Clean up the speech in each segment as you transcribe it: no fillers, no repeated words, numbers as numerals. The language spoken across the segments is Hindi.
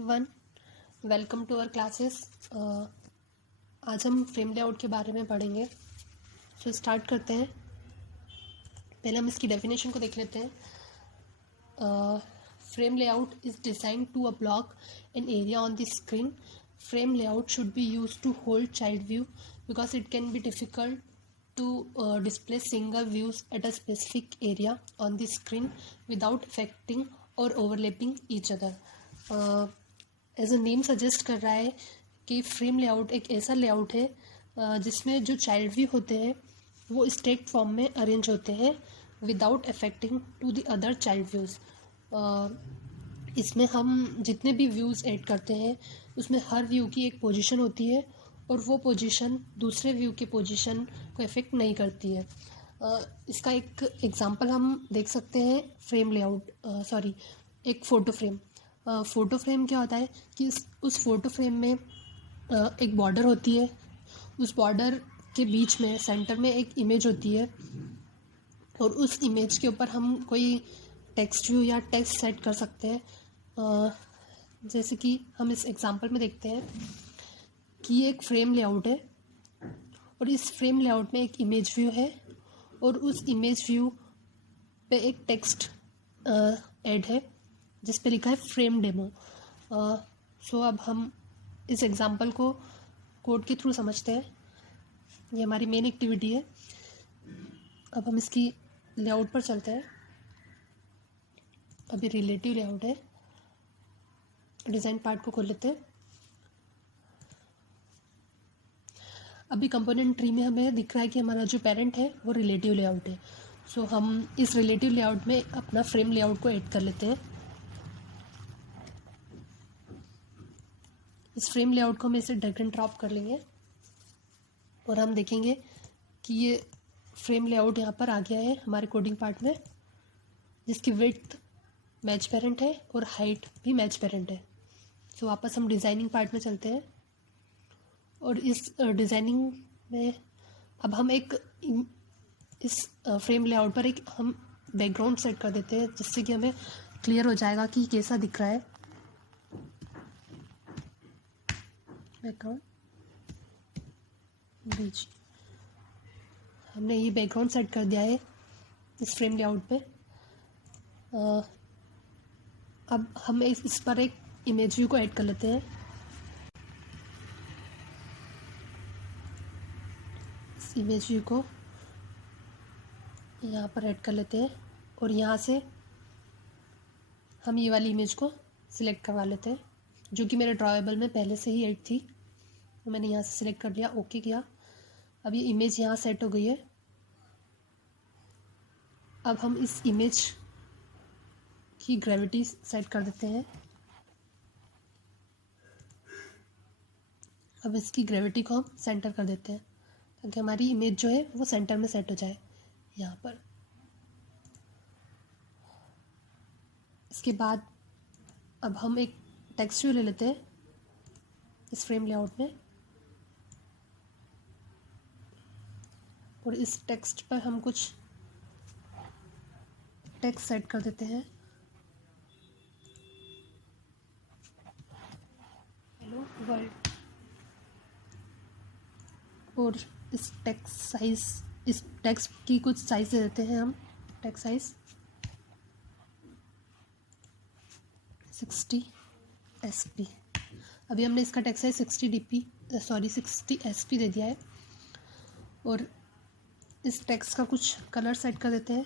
One welcome to our classes. आज हम फ्रेम लेआउट के बारे में पढ़ेंगे। सो स्टार्ट करते हैं। पहले हम इसकी डेफिनेशन को देख लेते हैं। Frame layout is design to a block an area on the screen. Frame layout should be use to hold child view because it can be difficult to display single views at a specific area on the screen without affecting or overlapping each other. As a name suggest कर रहा है कि फ्रेम लेआउट एक ऐसा लेआउट है जिसमें जो चाइल्ड व्यू होते हैं वो स्टैक्ड फॉर्म में अरेंज होते हैं without affecting to the other child views. इसमें हम जितने भी व्यूज़ ऐड करते हैं उसमें हर व्यू की एक पोजीशन होती है और वो पोजीशन दूसरे व्यू के पोजीशन को इफ़ेक्ट नहीं करती है. इसका एक एग्जांपल हम देख सकते हैं. फ्रेम लेआउट एक फ़ोटो फ्रेम. फ़ोटो फ्रेम क्या होता है कि उस फ़ोटो फ्रेम में एक बॉर्डर होती है. उस बॉर्डर के बीच में सेंटर में एक इमेज होती है और उस इमेज के ऊपर हम कोई टेक्स्ट व्यू या टेक्स्ट सेट कर सकते हैं. जैसे कि हम इस एग्जांपल में देखते हैं कि ये एक फ्रेम लेआउट है और इस फ्रेम लेआउट में एक इमेज व्यू है और उस इमेज व्यू पे एक टेक्स्ट ऐड है जिस पे लिखा है फ्रेम डेमो. सो अब हम इस एग्जांपल को कोड के थ्रू समझते हैं. ये हमारी मेन एक्टिविटी है. अब हम इसकी लेआउट पर चलते हैं. अभी रिलेटिव लेआउट है. डिज़ाइन पार्ट को खोल लेते हैं. अभी कंपोनेंट ट्री में हमें दिख रहा है कि हमारा जो पेरेंट है वो रिलेटिव लेआउट है. सो हम इस रिलेटिव लेआउट में अपना फ्रेम लेआउट को ऐड कर लेते हैं. इस फ्रेम लेआउट को हम ऐसे ड्रैग एंड ड्रॉप कर लेंगे और हम देखेंगे कि ये फ्रेम लेआउट यहाँ पर आ गया है हमारे कोडिंग पार्ट में, जिसकी विड्थ मैच पेरेंट है और हाइट भी मैच पेरेंट है. सो वापस हम डिज़ाइनिंग पार्ट में चलते हैं और इस डिज़ाइनिंग में अब हम इस फ्रेम लेआउट पर एक हम बैकग्राउंड सेट कर देते हैं जिससे कि हमें क्लियर हो जाएगा कि कैसा दिख रहा है बैकग्राउंड. बीच हमने ये बैकग्राउंड सेट कर दिया है इस फ्रेम लेआउट पे. अब हम इस पर एक इमेज व्यू को ऐड कर लेते हैं. इस इमेज व्यू को यहाँ पर ऐड कर लेते हैं और यहाँ से हम ये वाली इमेज को सिलेक्ट करवा लेते हैं जो कि मेरे ड्रॉएबल में पहले से ही ऐड थी. तो मैंने यहाँ से सिलेक्ट कर लिया, ओके किया. अब ये इमेज यहाँ सेट हो गई है. अब हम इस इमेज की ग्रेविटी सेट कर देते हैं. अब इसकी ग्रेविटी को हम सेंटर कर देते हैं ताकि हमारी इमेज जो है वो सेंटर में सेट हो जाए यहाँ पर. इसके बाद अब हम एक टेक्स्ट व्यू ले लेते हैं इस फ्रेम लेआउट में और इस टेक्स्ट पर हम कुछ टेक्स्ट सेट कर देते हैं. Hello world. और इस टेक्स्ट की कुछ साइज दे देते हैं हम. Text size 60 SP. अभी हमने इसका टेक्स्ट साइज 60 SP दे दिया है और इस टेक्स्ट का कुछ कलर सेट कर देते हैं.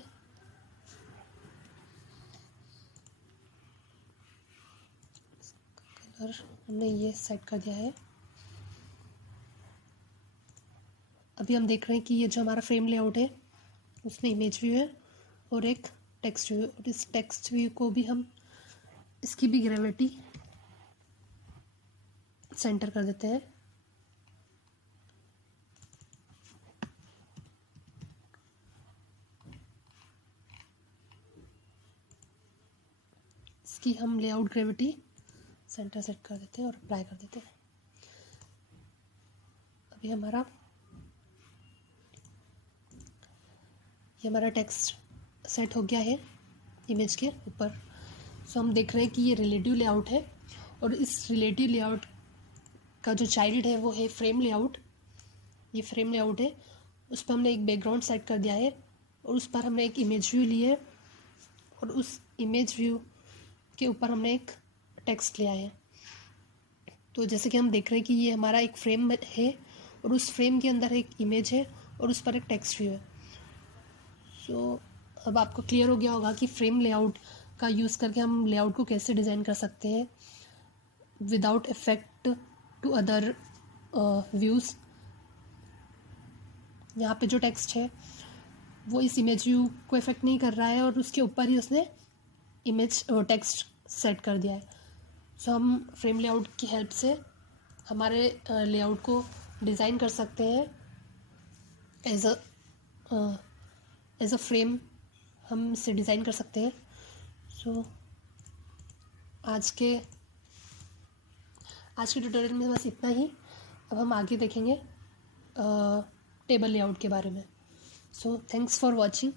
कलर हमने ये सेट कर दिया है. अभी हम देख रहे हैं कि ये जो हमारा फ्रेम लेआउट है उसमें इमेज व्यू है और एक टेक्स्ट व्यू. और इस टेक्स्ट व्यू को भी हम इसकी भी ग्रेविटी सेंटर कर देते हैं. इसकी हम लेआउट ग्रेविटी सेंटर सेट कर देते हैं और अप्लाई कर देते हैं. अभी ये हमारा टेक्स्ट सेट हो गया है इमेज के ऊपर. सो हम देख रहे हैं कि ये रिलेटिव लेआउट है और इस रिलेटिव लेआउट का जो चाइल्ड है वो है फ्रेम लेआउट। ये फ्रेम लेआउट है, उस पर हमने एक बैकग्राउंड सेट कर दिया है और उस पर हमने एक इमेज व्यू ली है और उस इमेज व्यू के ऊपर हमने एक टेक्स्ट लिया है। तो जैसे कि हम देख रहे हैं कि ये हमारा एक फ्रेम है और उस फ्रेम के अंदर एक इमेज है और उस पर एक टेक्स्ट व्यू है। सो अब आपको क्लियर हो गया होगा कि फ्रेम लेआउट का यूज़ करके हम लेआउट को कैसे डिज़ाइन कर सकते हैं without effect to other views. यहाँ पे जो टेक्स्ट है वो इस इमेज व्यू को इफेक्ट नहीं कर रहा है और उसके ऊपर ही उसने इमेज टेक्स्ट सेट कर दिया है। सो हम फ्रेम लेआउट की हेल्प से हमारे लेआउट को डिज़ाइन कर सकते हैं एज अ फ्रेम, हम इसे डिज़ाइन कर सकते हैं। सो आज के ट्यूटोरियल में बस इतना ही। अब हम आगे देखेंगे टेबल लेआउट के बारे में। So thanks for watching.